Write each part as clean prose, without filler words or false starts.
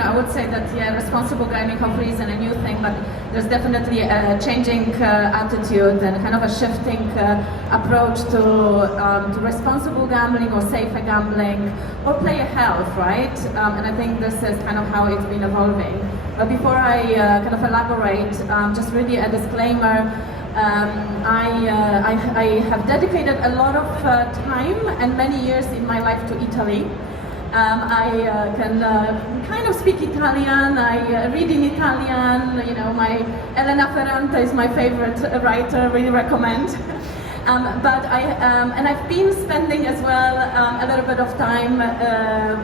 I would say that responsible gaming hopefully isn't a new thing, but there's definitely a changing attitude and kind of a shifting approach to responsible gambling or safer gambling or player health, right? And I think this is kind of how it's been evolving. But before I kind of elaborate, just really a disclaimer. I have dedicated a lot of time and many years in my life to Italy. I can kind of speak Italian, I read in Italian, my Elena Ferrante is my favorite writer, really recommend. But I've been spending as well a little bit of time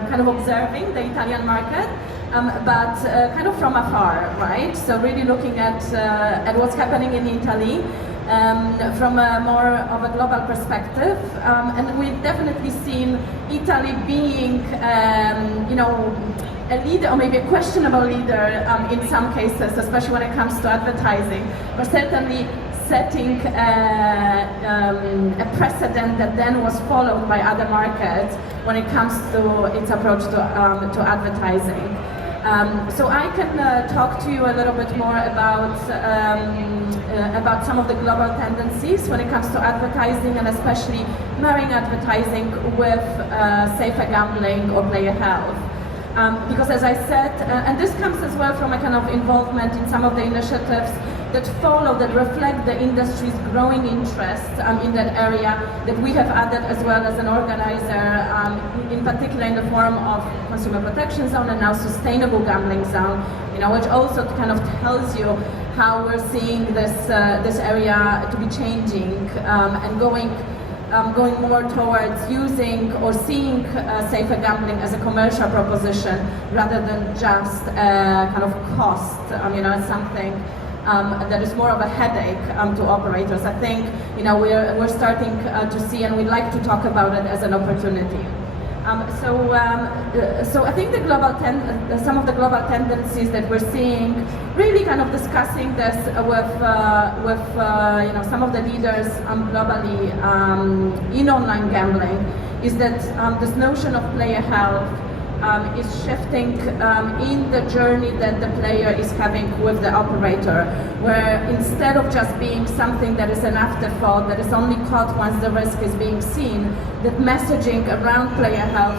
kind of observing the Italian market, but kind of from afar, right? So really looking at what's happening in Italy from a more of a global perspective, and we've definitely seen Italy being, a leader, or maybe a questionable leader in some cases, especially when it comes to advertising, but certainly setting a precedent that then was followed by other markets when it comes to its approach to advertising. So I can talk to you a little bit more about some of the global tendencies when it comes to advertising, and especially marrying advertising with safer gambling or player health. Because as I said, and this comes as well from a kind of involvement in some of the initiatives that follow, that reflect the industry's growing interest in that area, that we have added as well as an organizer, in particular in the form of Consumer Protection Zone and now Sustainable Gambling Zone, which also kind of tells you how we're seeing this area to be changing and going more towards using or seeing safer gambling as a commercial proposition rather than just kind of cost, as something that is more of a headache to operators. I think we're starting to see, and we'd like to talk about it as an opportunity. So I think some of the global tendencies that we're seeing, really kind of discussing this with some of the leaders globally in online gambling, is that this notion of player health is shifting in the journey that the player is having with the operator, where instead of just being something that is an afterthought, that is only caught once the risk is being seen, that messaging around player health,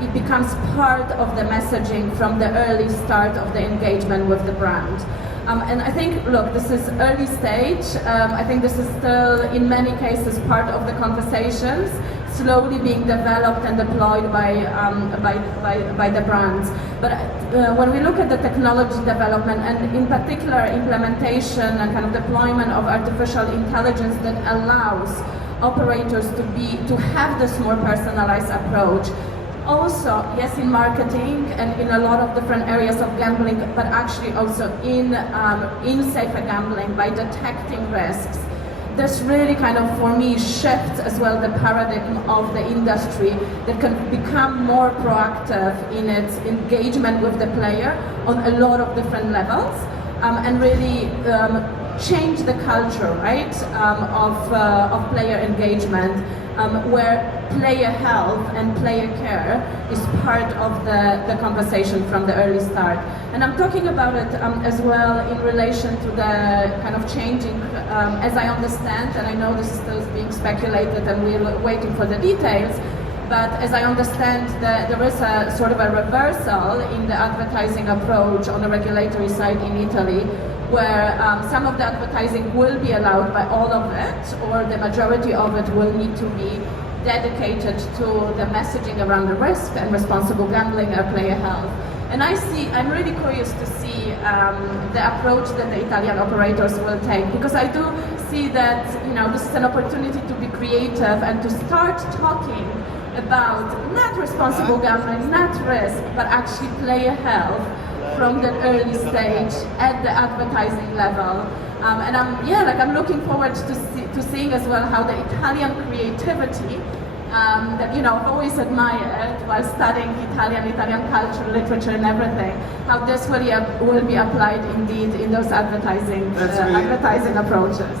it becomes part of the messaging from the early start of the engagement with the brand. And I think, look, this is early stage. I think this is still, in many cases, part of the conversations, slowly being developed and deployed by the brands. But when we look at the technology development, and in particular implementation and kind of deployment of artificial intelligence that allows operators to have this more personalized approach, also, yes, in marketing and in a lot of different areas of gambling, but actually also in safer gambling by detecting risks. This really kind of, for me, shifts as well the paradigm of the industry that can become more proactive in its engagement with the player on a lot of different levels, and really change the culture, right, of player engagement, where player health and player care is part of the conversation from the early start. And I'm talking about it as well in relation to the kind of changing, as I understand, and I know this is still being speculated and we're waiting for the details, but as I understand, there is a sort of a reversal in the advertising approach on the regulatory side in Italy, where some of the advertising will be allowed by all of it, or the majority of it will need to be dedicated to the messaging around the risk and responsible gambling or player health. And I'm really curious to see the approach that the Italian operators will take, because I do see that this is an opportunity to be creative and to start talking about not responsible gambling, not risk, but actually player health from the early stage at the advertising level. And I'm looking forward to seeing as well how the Italian creativity that I've always admired while studying Italian culture, literature, and everything, how this will be applied indeed in those advertising approaches.